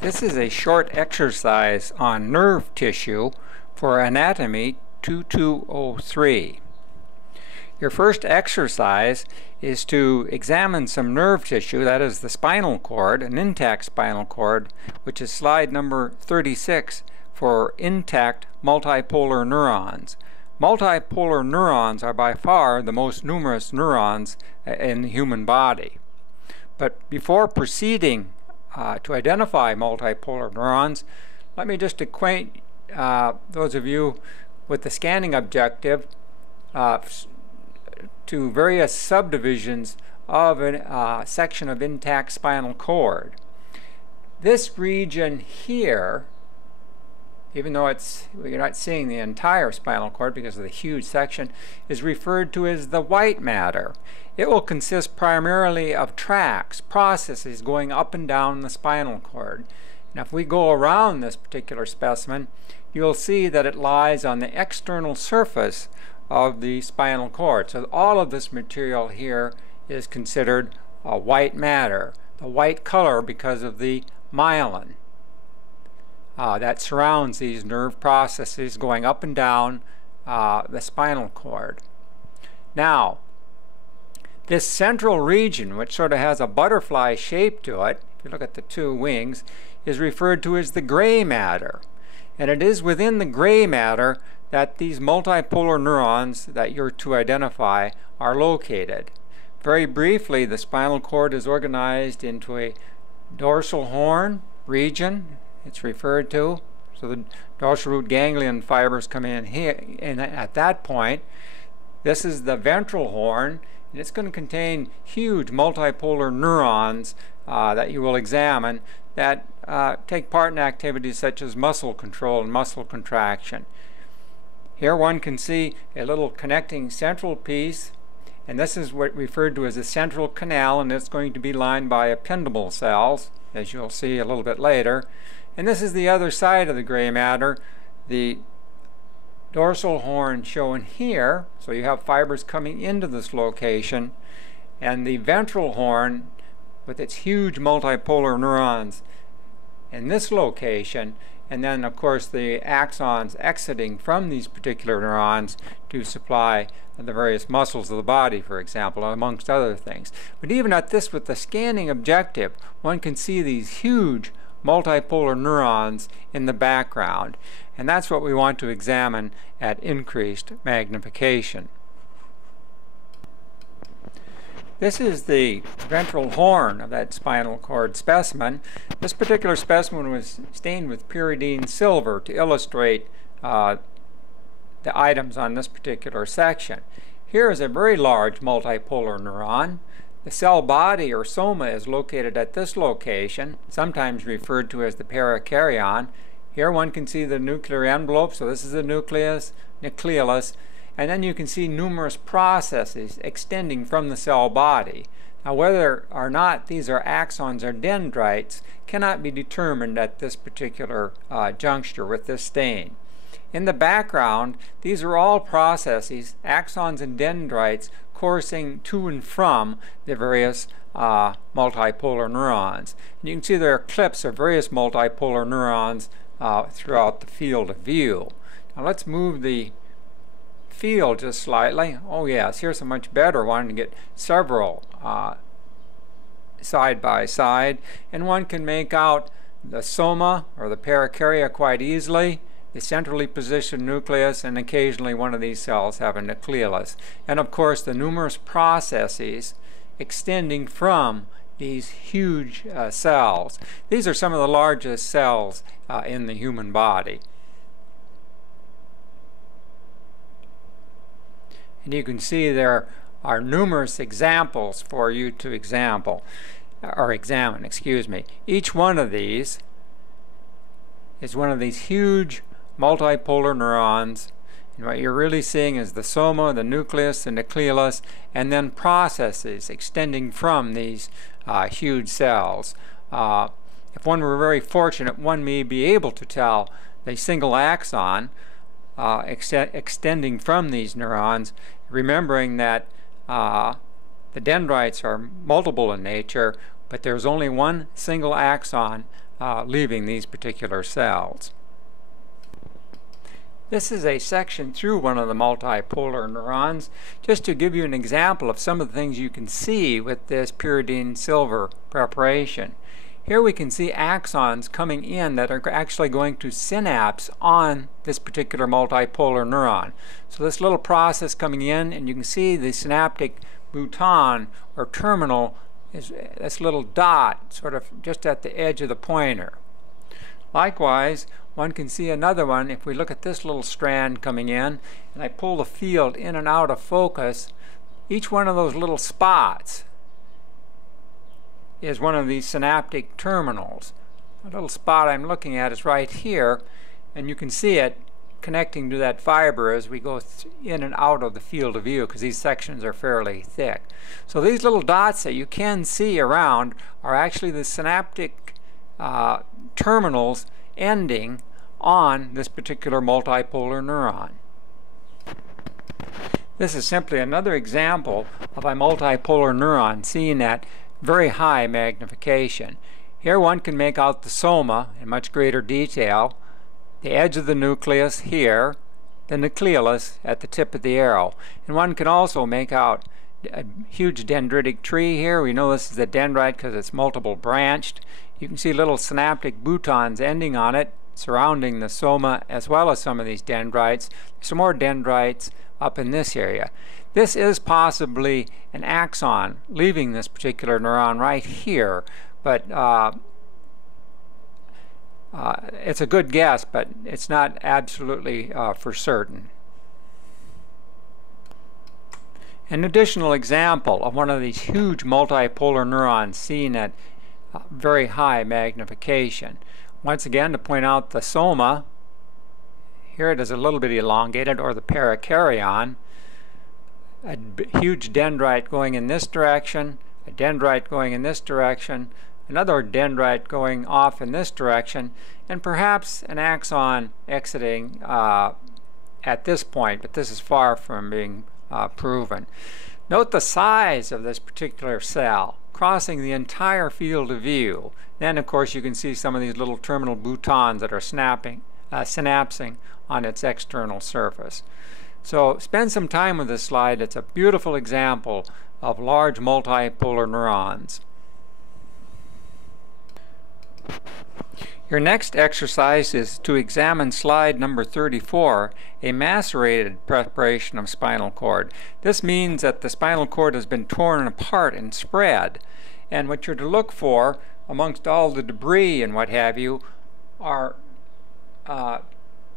This is a short exercise on nerve tissue for Anatomy 2203. Your first exercise is to examine some nerve tissue, that is the spinal cord, an intact spinal cord, which is slide number 36 for intact multipolar neurons. Multipolar neurons are by far the most numerous neurons in the human body. But before proceeding to identify multipolar neurons, let me just acquaint those of you with the scanning objective to various subdivisions of a section of intact spinal cord. This region here, even though you're not seeing the entire spinal cord because of the huge section, is referred to as the white matter. It will consist primarily of tracts, processes going up and down the spinal cord. Now, if we go around this particular specimen, you'll see that it lies on the external surface of the spinal cord. So all of this material here is considered white matter, the white color because of the myelin that surrounds these nerve processes going up and down the spinal cord. Now, this central region, which sort of has a butterfly shape to it, if you look at the two wings, is referred to as the gray matter. And it is within the gray matter that these multipolar neurons that you're to identify are located. Very briefly, the spinal cord is organized into a dorsal horn region, it's referred to. So the dorsal root ganglion fibers come in here, and at that point, this is the ventral horn, and it's going to contain huge multipolar neurons that you will examine that take part in activities such as muscle control and muscle contraction. Here one can see a little connecting central piece, and this is what referred to as a central canal, and it's going to be lined by ependymal cells, as you'll see a little bit later. And this is the other side of the gray matter, the dorsal horn shown here. So you have fibers coming into this location, and the ventral horn with its huge multipolar neurons in this location, and then of course the axons exiting from these particular neurons to supply the various muscles of the body, for example, amongst other things. But even at this, with the scanning objective, one can see these huge multipolar neurons in the background, and that's what we want to examine at increased magnification. This is the ventral horn of that spinal cord specimen. This particular specimen was stained with pyridine silver to illustrate the items on this particular section. Here is a very large multipolar neuron. The cell body, or soma, is located at this location, sometimes referred to as the perikaryon. Here one can see the nuclear envelope, so this is the nucleus, nucleolus, and then you can see numerous processes extending from the cell body. Now, whether or not these are axons or dendrites cannot be determined at this particular juncture with this stain. In the background, these are all processes, axons and dendrites, coursing to and from the various multipolar neurons. And you can see there are clips of various multipolar neurons throughout the field of view. Now let's move the field just slightly. Oh yes, here's a much better one to get several side by side, and one can make out the soma or the perikarya quite easily, the centrally positioned nucleus, and occasionally one of these cells have a nucleolus. And of course the numerous processes extending from these huge cells. These are some of the largest cells in the human body. And you can see there are numerous examples for you to examine. Each one of these is one of these huge multipolar neurons, and what you're really seeing is the soma, the nucleus, the nucleolus, and then processes extending from these huge cells. If one were very fortunate, one may be able to tell the single axon extending from these neurons, remembering that the dendrites are multiple in nature, but there's only one single axon leaving these particular cells. This is a section through one of the multipolar neurons, just to give you an example of some of the things you can see with this pyridine silver preparation. Here we can see axons coming in that are actually going to synapse on this particular multipolar neuron. So this little process coming in, and you can see the synaptic bouton or terminal is this little dot sort of just at the edge of the pointer. Likewise, one can see another one if we look at this little strand coming in, and I pull the field in and out of focus. Each one of those little spots is one of these synaptic terminals. The little spot I'm looking at is right here, and you can see it connecting to that fiber as we go in and out of the field of view, because these sections are fairly thick. So these little dots that you can see around are actually the synaptic terminals ending on this particular multipolar neuron. This is simply another example of a multipolar neuron seen at very high magnification. Here one can make out the soma in much greater detail, the edge of the nucleus here, the nucleolus at the tip of the arrow. And one can also make out a huge dendritic tree here. We know this is a dendrite because it's multiple branched. You can see little synaptic boutons ending on it, surrounding the soma, as well as some of these dendrites. Some more dendrites up in this area. This is possibly an axon leaving this particular neuron right here, but it's a good guess, but it's not absolutely for certain. An additional example of one of these huge multipolar neurons seen at very high magnification. Once again, to point out the soma, here it is a little bit elongated, or the perikaryon, a huge dendrite going in this direction, a dendrite going in this direction, another dendrite going off in this direction, and perhaps an axon exiting at this point, but this is far from being proven. Note the size of this particular cell, crossing the entire field of view. Then, of course, you can see some of these little terminal boutons that are synapsing on its external surface. So spend some time with this slide. It's a beautiful example of large multipolar neurons. Your next exercise is to examine slide number 34, a macerated preparation of spinal cord. This means that the spinal cord has been torn apart and spread, and what you're to look for amongst all the debris and what have you are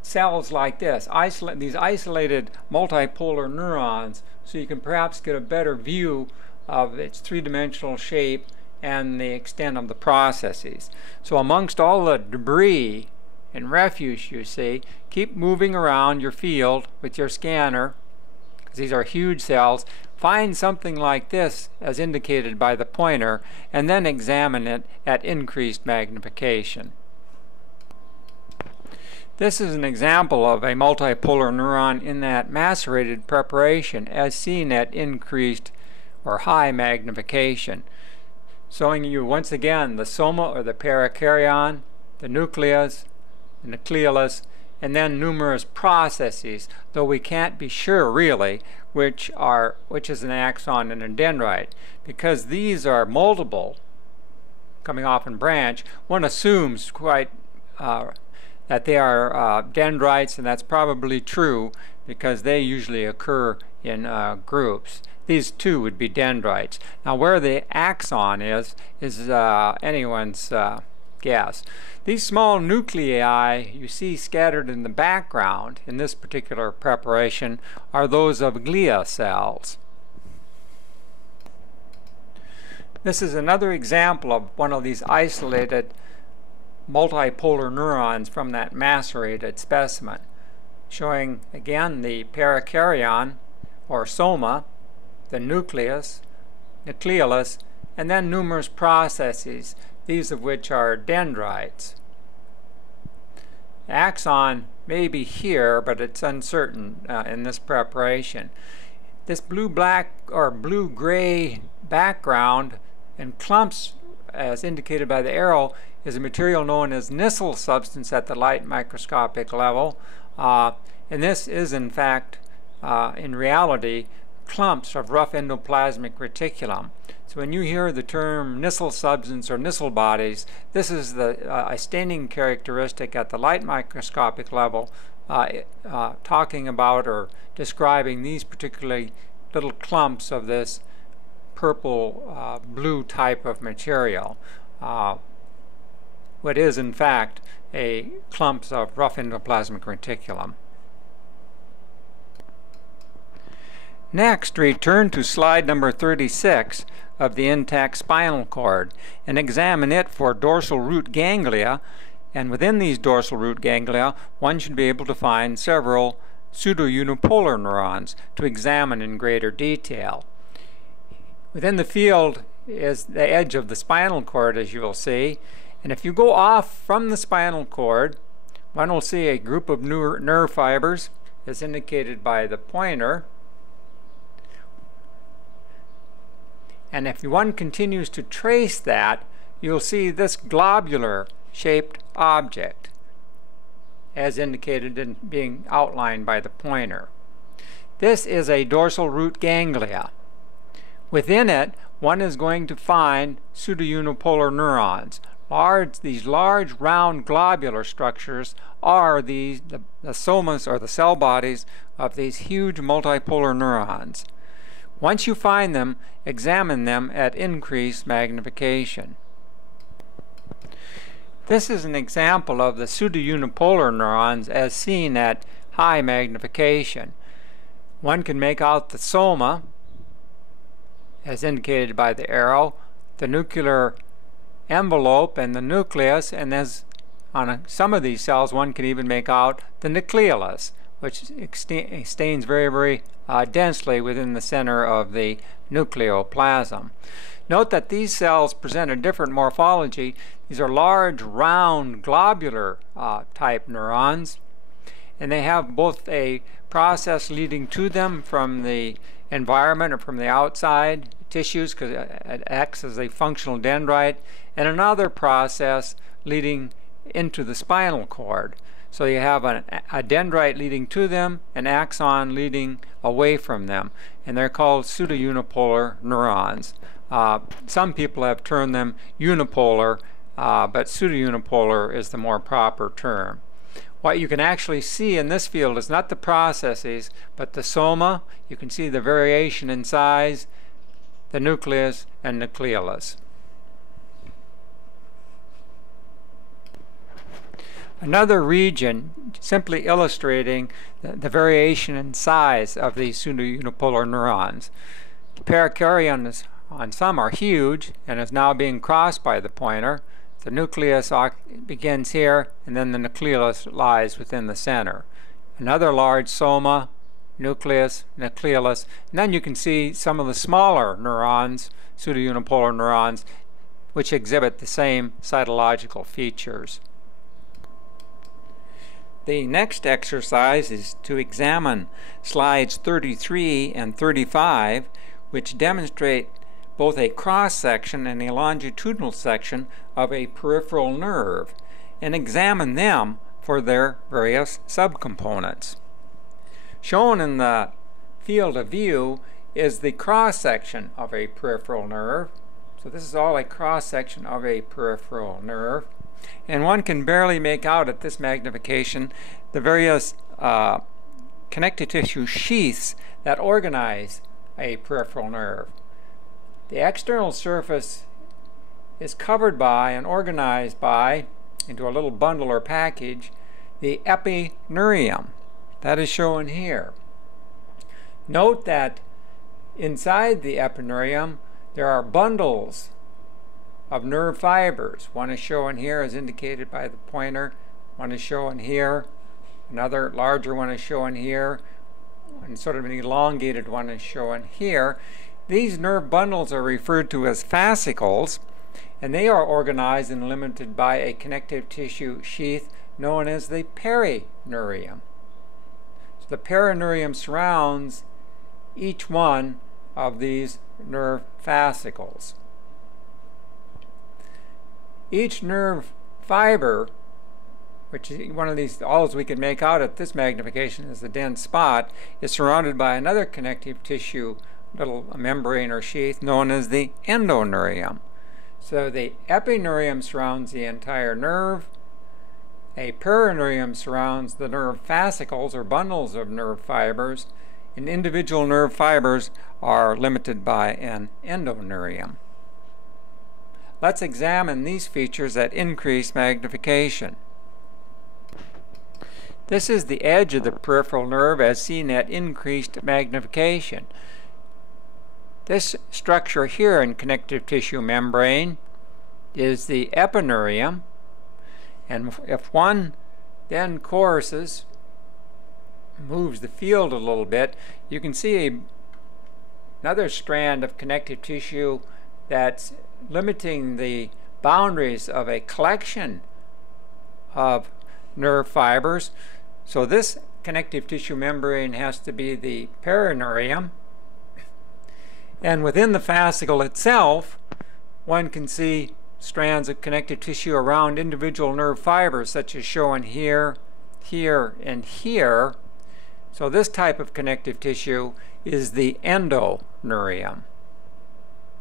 cells like this, these isolated multipolar neurons, so you can perhaps get a better view of its three-dimensional shape and the extent of the processes. So amongst all the debris and refuse you see, keep moving around your field with your scanner, because these are huge cells. Find something like this as indicated by the pointer, and then examine it at increased magnification. This is an example of a multipolar neuron in that macerated preparation as seen at increased or high magnification, showing you once again the soma or the perikaryon, the nucleus, the nucleolus, and then numerous processes, though we can't be sure really which is an axon and a dendrite. Because these are multiple coming off in branch, one assumes quite that they are dendrites, and that's probably true because they usually occur in groups. These two would be dendrites. Now where the axon is anyone's guess. These small nuclei you see scattered in the background in this particular preparation are those of glia cells. This is another example of one of these isolated multipolar neurons from that macerated specimen, showing again the perikaryon or soma, the nucleus, nucleolus, and then numerous processes, these of which are dendrites. The axon may be here, but it's uncertain in this preparation. This blue-black or blue-gray background and clumps, as indicated by the arrow, is a material known as Nissl substance at the light microscopic level. And this is, in fact, in reality, clumps of rough endoplasmic reticulum. So when you hear the term Nissl substance or Nissl bodies, this is a staining characteristic at the light microscopic level, talking about or describing these particularly little clumps of this purple blue type of material. What is in fact a clumps of rough endoplasmic reticulum. Next, return to slide number 36 of the intact spinal cord and examine it for dorsal root ganglia, and within these dorsal root ganglia one should be able to find several pseudounipolar neurons to examine in greater detail. Within the field is the edge of the spinal cord, as you will see, and if you go off from the spinal cord, one will see a group of nerve fibers as indicated by the pointer. And if one continues to trace that, you'll see this globular shaped object as indicated in being outlined by the pointer. This is a dorsal root ganglia. Within it, one is going to find pseudounipolar neurons. These large round globular structures are the somas or the cell bodies of these huge multipolar neurons. Once you find them, examine them at increased magnification. This is an example of the pseudounipolar neurons as seen at high magnification. One can make out the soma, as indicated by the arrow, the nuclear envelope and the nucleus, and as on some of these cells one can even make out the nucleolus, which extends very, very densely within the center of the nucleoplasm. Note that these cells present a different morphology. These are large, round, globular type neurons, and they have both a process leading to them from the environment or from the outside tissues, because it acts as a functional dendrite, and another process leading into the spinal cord. So you have a dendrite leading to them, an axon leading away from them, and they're called pseudounipolar neurons. Some people have termed them unipolar, but pseudounipolar is the more proper term. What you can actually see in this field is not the processes, but the soma. You can see the variation in size, the nucleus, and nucleolus. Another region simply illustrating the variation in size of these pseudounipolar neurons. The pericardium on some are huge and is now being crossed by the pointer. The nucleus begins here, and then the nucleolus lies within the center. Another large soma, nucleus, nucleolus, and then you can see some of the smaller neurons, pseudounipolar neurons, which exhibit the same cytological features. The next exercise is to examine slides 33 and 35, which demonstrate both a cross-section and a longitudinal section of a peripheral nerve, and examine them for their various subcomponents. Shown in the field of view is the cross-section of a peripheral nerve. So this is all a cross-section of a peripheral nerve. And one can barely make out at this magnification the various connective tissue sheaths that organize a peripheral nerve. The external surface is covered by and organized by, into a little bundle or package, the epineurium. That is shown here. Note that inside the epineurium there are bundles of nerve fibers. One is shown here as indicated by the pointer. One is shown here. Another larger one is shown here. And sort of an elongated one is shown here. These nerve bundles are referred to as fascicles, and they are organized and limited by a connective tissue sheath known as the perineurium. So the perineurium surrounds each one of these nerve fascicles. each nerve fiber, which is one of these, all we can make out at this magnification is the dense spot, is surrounded by another connective tissue, little membrane or sheath known as the endoneurium. So the epineurium surrounds the entire nerve. A perineurium surrounds the nerve fascicles or bundles of nerve fibers, and individual nerve fibers are limited by an endoneurium. Let's examine these features at increased magnification. This is the edge of the peripheral nerve as seen at increased magnification. This structure here in connective tissue membrane is the epineurium, and if one then courses, moves the field a little bit, you can see another strand of connective tissue that's limiting the boundaries of a collection of nerve fibers. So this connective tissue membrane has to be the perineurium, and within the fascicle itself one can see strands of connective tissue around individual nerve fibers, such as shown here, here, and here. So this type of connective tissue is the endoneurium.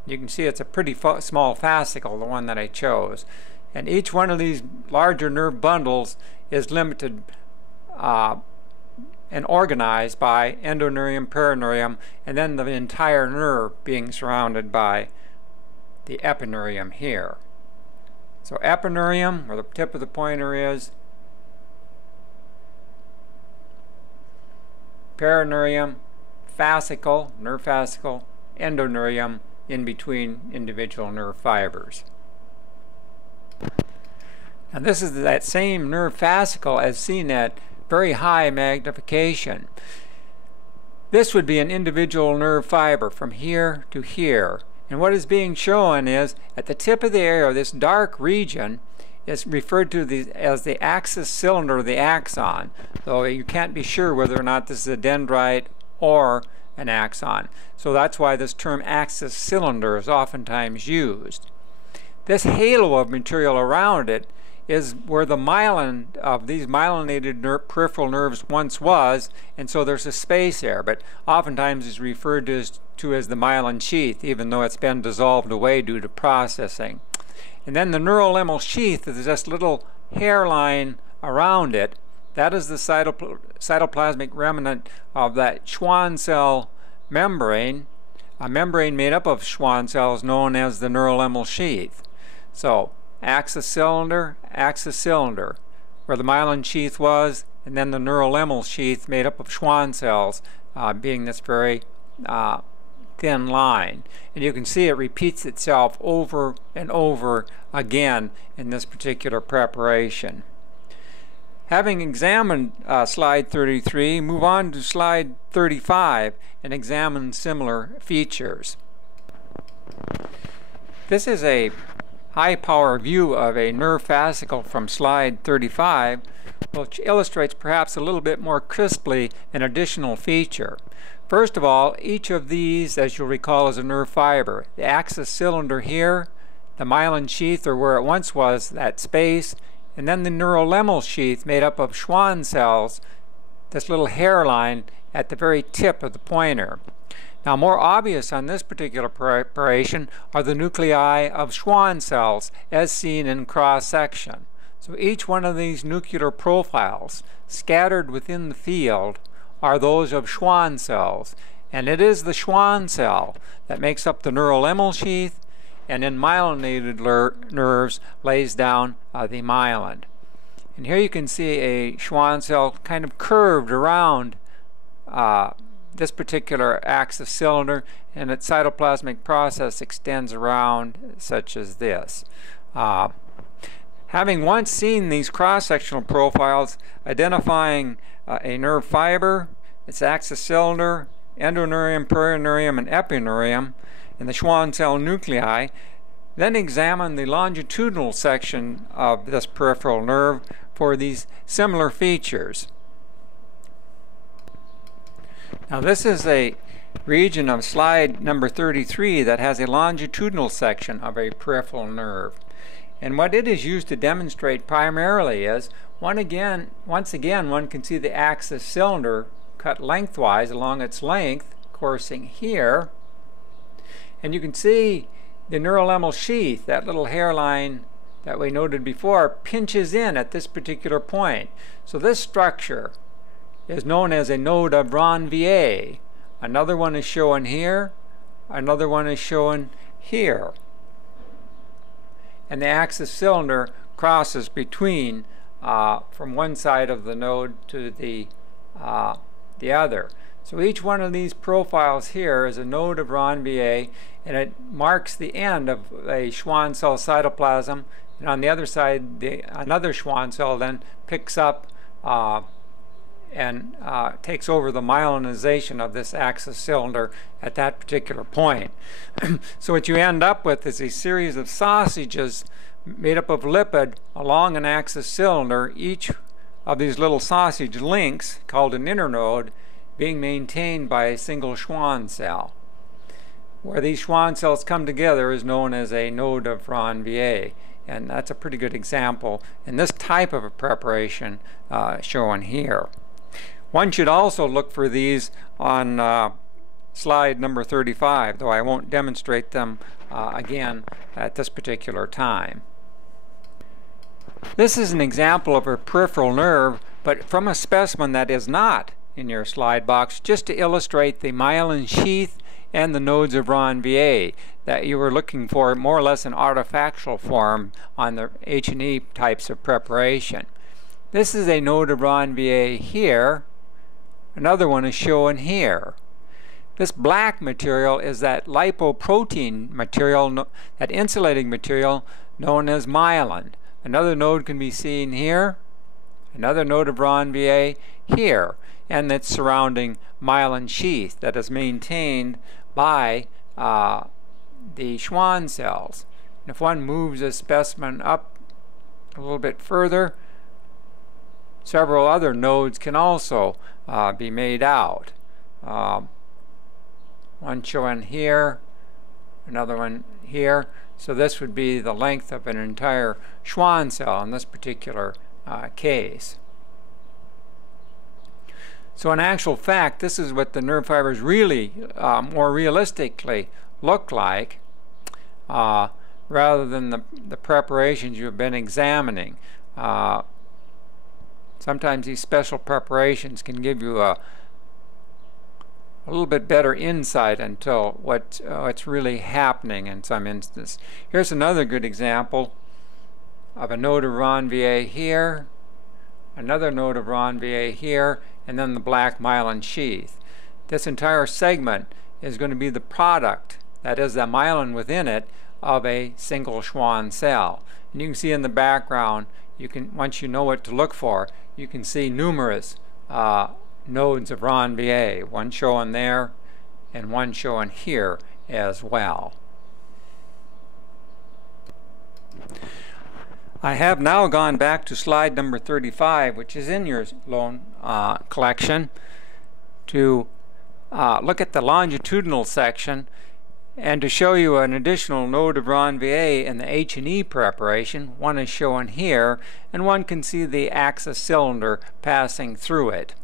You can see it's a pretty small fascicle, the one that I chose. And each one of these larger nerve bundles is limited and organized by endoneurium, perineurium, and then the entire nerve being surrounded by the epineurium here. So epineurium, where the tip of the pointer is, perineurium, fascicle, nerve fascicle, endoneurium, in between individual nerve fibers. And this is that same nerve fascicle as seen at very high magnification. This would be an individual nerve fiber from here to here. And what is being shown is at the tip of the arrow, this dark region is referred to as the axis cylinder of the axon, though you can't be sure whether or not this is a dendrite or an axon. So that's why this term axis cylinder is oftentimes used. This halo of material around it is where the myelin of these myelinated peripheral nerves once was, and so there's a space there, but oftentimes it's referred to as the myelin sheath, even though it's been dissolved away due to processing. And then the neurolemmal sheath is this little hairline around it. That is the cytoplasmic remnant of that Schwann cell membrane, a membrane made up of Schwann cells known as the neurolemmal sheath. So axis cylinder, where the myelin sheath was, and then the neurolemmal sheath made up of Schwann cells, being this very thin line. And you can see it repeats itself over and over again in this particular preparation. Having examined slide 33, move on to slide 35 and examine similar features. This is a high-power view of a nerve fascicle from slide 35, which illustrates perhaps a little bit more crisply an additional feature. First of all, each of these, as you'll recall, is a nerve fiber. The axis cylinder here, the myelin sheath, or where it once was, that space, and then the neurolemmal sheath made up of Schwann cells, this little hairline at the very tip of the pointer. Now, more obvious on this particular preparation are the nuclei of Schwann cells as seen in cross-section. So each one of these nuclear profiles scattered within the field are those of Schwann cells, and it is the Schwann cell that makes up the neurolemmal sheath, and in myelinated nerves lays down the myelin. And here you can see a Schwann cell kind of curved around this particular axis cylinder, and its cytoplasmic process extends around such as this. Having once seen these cross-sectional profiles identifying a nerve fiber, its axis cylinder, endoneurium, perineurium, and epineurium, and the Schwann cell nuclei, then examine the longitudinal section of this peripheral nerve for these similar features. Now this is a region of slide number 33 that has a longitudinal section of a peripheral nerve. And what it is used to demonstrate primarily is, once again, one can see the axis cylinder cut lengthwise along its length, coursing here. And you can see the neurolemmal sheath, that little hairline that we noted before, pinches in at this particular point. So this structure is known as a node of Ranvier. Another one is shown here. Another one is shown here. And the axis cylinder crosses between from one side of the node to the other. So each one of these profiles here is a node of Ranvier, and it marks the end of a Schwann cell cytoplasm. And on the other side, another Schwann cell then picks up and takes over the myelinization of this axis cylinder at that particular point. So what you end up with is a series of sausages made up of lipid along an axis cylinder, each of these little sausage links, called an internode, being maintained by a single Schwann cell. Where these Schwann cells come together is known as a node of Ranvier, and that's a pretty good example in this type of a preparation shown here. One should also look for these on slide number 35, though I won't demonstrate them again at this particular time. This is an example of a peripheral nerve, but from a specimen that is not in your slide box, just to illustrate the myelin sheath and the nodes of Ranvier that you were looking for more or less in artifactual form on the H&E types of preparation. This is a node of Ranvier here. Another one is shown here. This black material is that lipoprotein material, that insulating material known as myelin. Another node can be seen here, another node of Ranvier here, and its surrounding myelin sheath that is maintained by the Schwann cells. And if one moves this specimen up a little bit further, several other nodes can also be made out. One shown here, another one here. So this would be the length of an entire Schwann cell in this particular case. So in actual fact, this is what the nerve fibers really more realistically look like, rather than the preparations you've been examining. Sometimes these special preparations can give you a little bit better insight into what's really happening in some instances. Here's another good example of a node of Ranvier here, another node of Ranvier here, and then the black myelin sheath. This entire segment is going to be the product, that is the myelin within it, of a single Schwann cell. And you can see in the background, once you know what to look for, you can see numerous nodes of Ranvier, one shown there and one shown here as well. I have now gone back to slide number 35, which is in your loan collection, to look at the longitudinal section and to show you an additional node of Ranvier in the H&E preparation. One is shown here, and one can see the axis cylinder passing through it.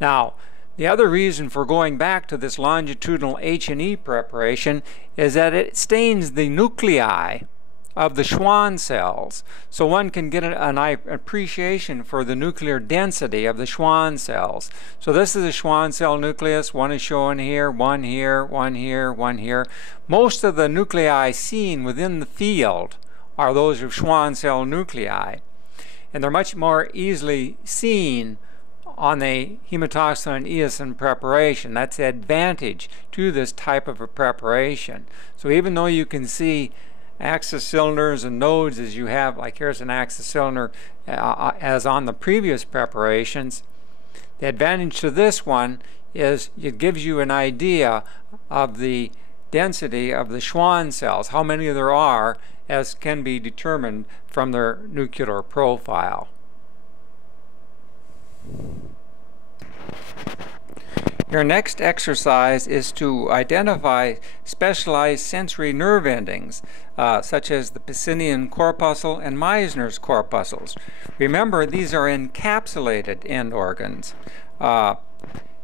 Now, the other reason for going back to this longitudinal H&E preparation is that it stains the nuclei of the Schwann cells, so one can get an appreciation for the nuclear density of the Schwann cells. So this is a Schwann cell nucleus. One is shown here, one here, one here, one here. Most of the nuclei seen within the field are those of Schwann cell nuclei, and they're much more easily seen on the hematoxylin and eosin preparation. That's the advantage to this type of a preparation. So even though you can see axis cylinders and nodes as you have, like here's an axis cylinder as on the previous preparations, the advantage to this one is it gives you an idea of the density of the Schwann cells, how many there are, as can be determined from their nuclear profile. Your next exercise is to identify specialized sensory nerve endings, such as the Pacinian corpuscle and Meissner's corpuscles. Remember, these are encapsulated end organs.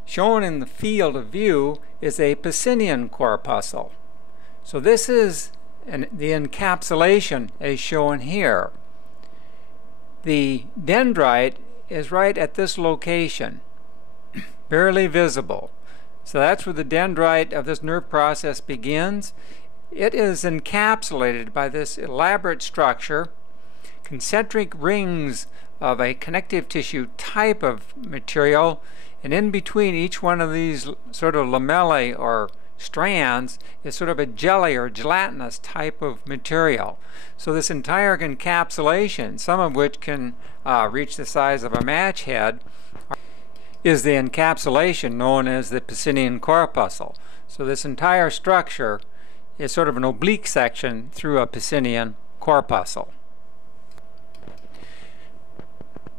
Shown in the field of view is a Pacinian corpuscle. So this is the encapsulation as shown here. The dendrite is right at this location, barely visible. So that's where the dendrite of this nerve process begins. It is encapsulated by this elaborate structure, concentric rings of a connective tissue type of material, and in between each one of these sort of lamellae or strands is sort of a jelly or gelatinous type of material. So this entire encapsulation, some of which can reach the size of a match head, is the encapsulation known as the Pacinian corpuscle. So this entire structure is sort of an oblique section through a Pacinian corpuscle.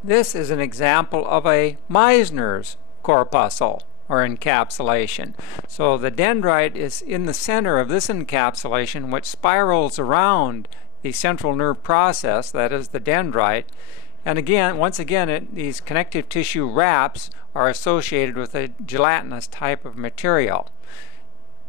This is an example of a Meissner's corpuscle or encapsulation. So the dendrite is in the center of this encapsulation, which spirals around the central nerve process, that is the dendrite. And again, once again, these connective tissue wraps are associated with a gelatinous type of material.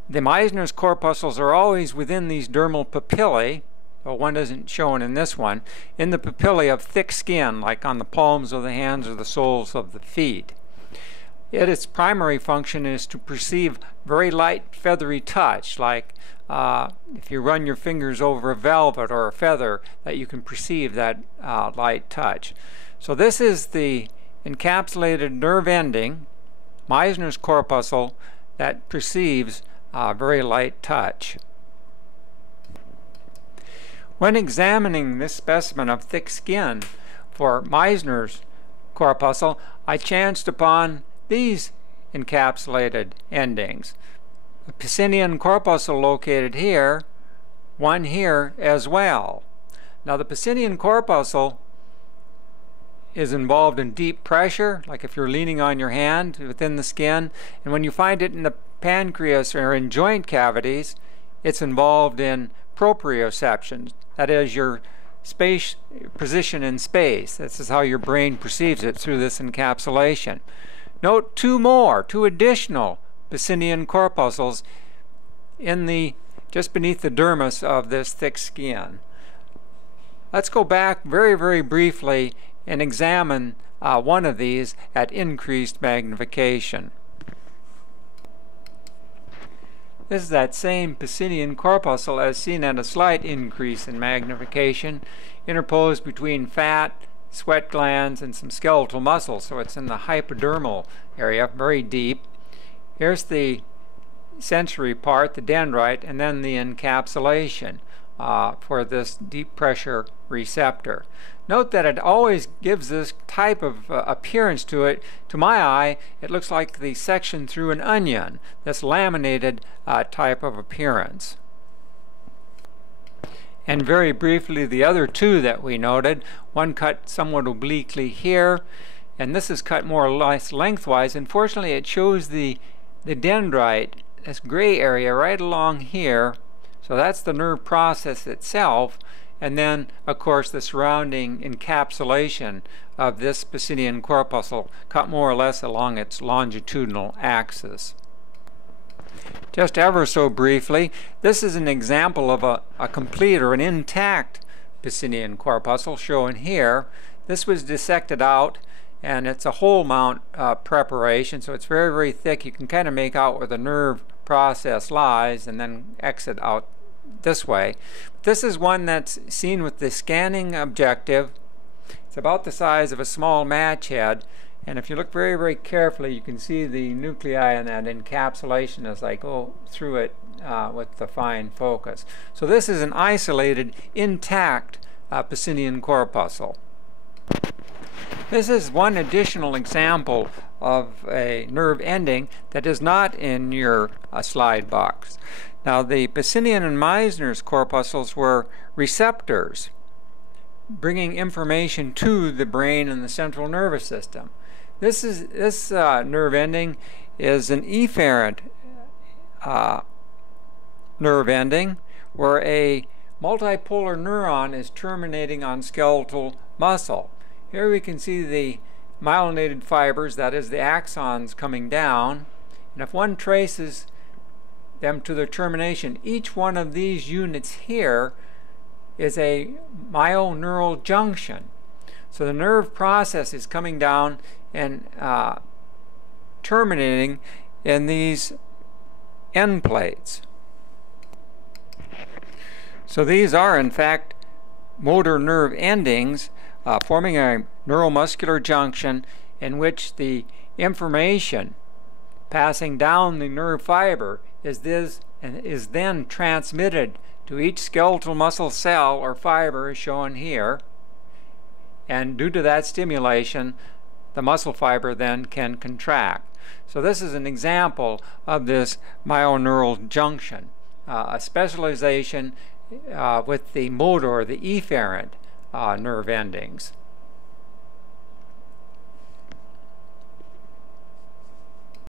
The Meissner's corpuscles are always within these dermal papillae, though one isn't shown in this one, in the papillae of thick skin, like on the palms of the hands or the soles of the feet. Its primary function is to perceive very light feathery touch, like if you run your fingers over a velvet or a feather, that you can perceive that light touch. So this is the encapsulated nerve ending, Meissner's corpuscle, that perceives very light touch. When examining this specimen of thick skin for Meissner's corpuscle, I chanced upon these encapsulated endings. A Pacinian corpuscle located here, one here as well. Now the Pacinian corpuscle is involved in deep pressure, like if you're leaning on your hand within the skin, and when you find it in the pancreas or in joint cavities, it's involved in proprioception, that is your space position in space. This is how your brain perceives it through this encapsulation. Note two additional Pacinian corpuscles just beneath the dermis of this thick skin. Let's go back very briefly and examine one of these at increased magnification. This is that same Pacinian corpuscle as seen at a slight increase in magnification, interposed between fat, sweat glands, and some skeletal muscle, so it's in the hypodermal area, very deep. Here's the sensory part, the dendrite, and then the encapsulation for this deep pressure receptor. Note that it always gives this type of appearance to it. To my eye, it looks like the section through an onion, this laminated type of appearance. And very briefly, the other two that we noted, one cut somewhat obliquely here, and this is cut more or less lengthwise. Unfortunately, it shows the dendrite, this gray area right along here. So that's the nerve process itself, and then, of course, the surrounding encapsulation of this Pacinian corpuscle cut more or less along its longitudinal axis. Just ever so briefly, this is an example of a complete or an intact Pacinian corpuscle shown here. This was dissected out, and it's a whole mount preparation, so it's very thick. You can kind of make out where the nerve process lies and then exit out this way. This is one that's seen with the scanning objective. It's about the size of a small match head, and if you look very carefully, you can see the nuclei in that encapsulation as I go through it with the fine focus. So this is an isolated, intact Pacinian corpuscle. This is one additional example of a nerve ending that is not in your slide box. Now, the Pacinian and Meissner's corpuscles were receptors, bringing information to the brain and the central nervous system. This nerve ending is an efferent nerve ending, where a multipolar neuron is terminating on skeletal muscle. Here we can see the myelinated fibers, that is the axons, coming down, and if one traces them to their termination, each one of these units here is a myoneural junction. So the nerve process is coming down and terminating in these end plates. So these are in fact motor nerve endings forming a neuromuscular junction in which the information passing down the nerve fiber is then transmitted to each skeletal muscle cell or fiber as shown here, and due to that stimulation the muscle fiber then can contract. So this is an example of this myoneural junction, a specialization with the motor, the efferent nerve endings.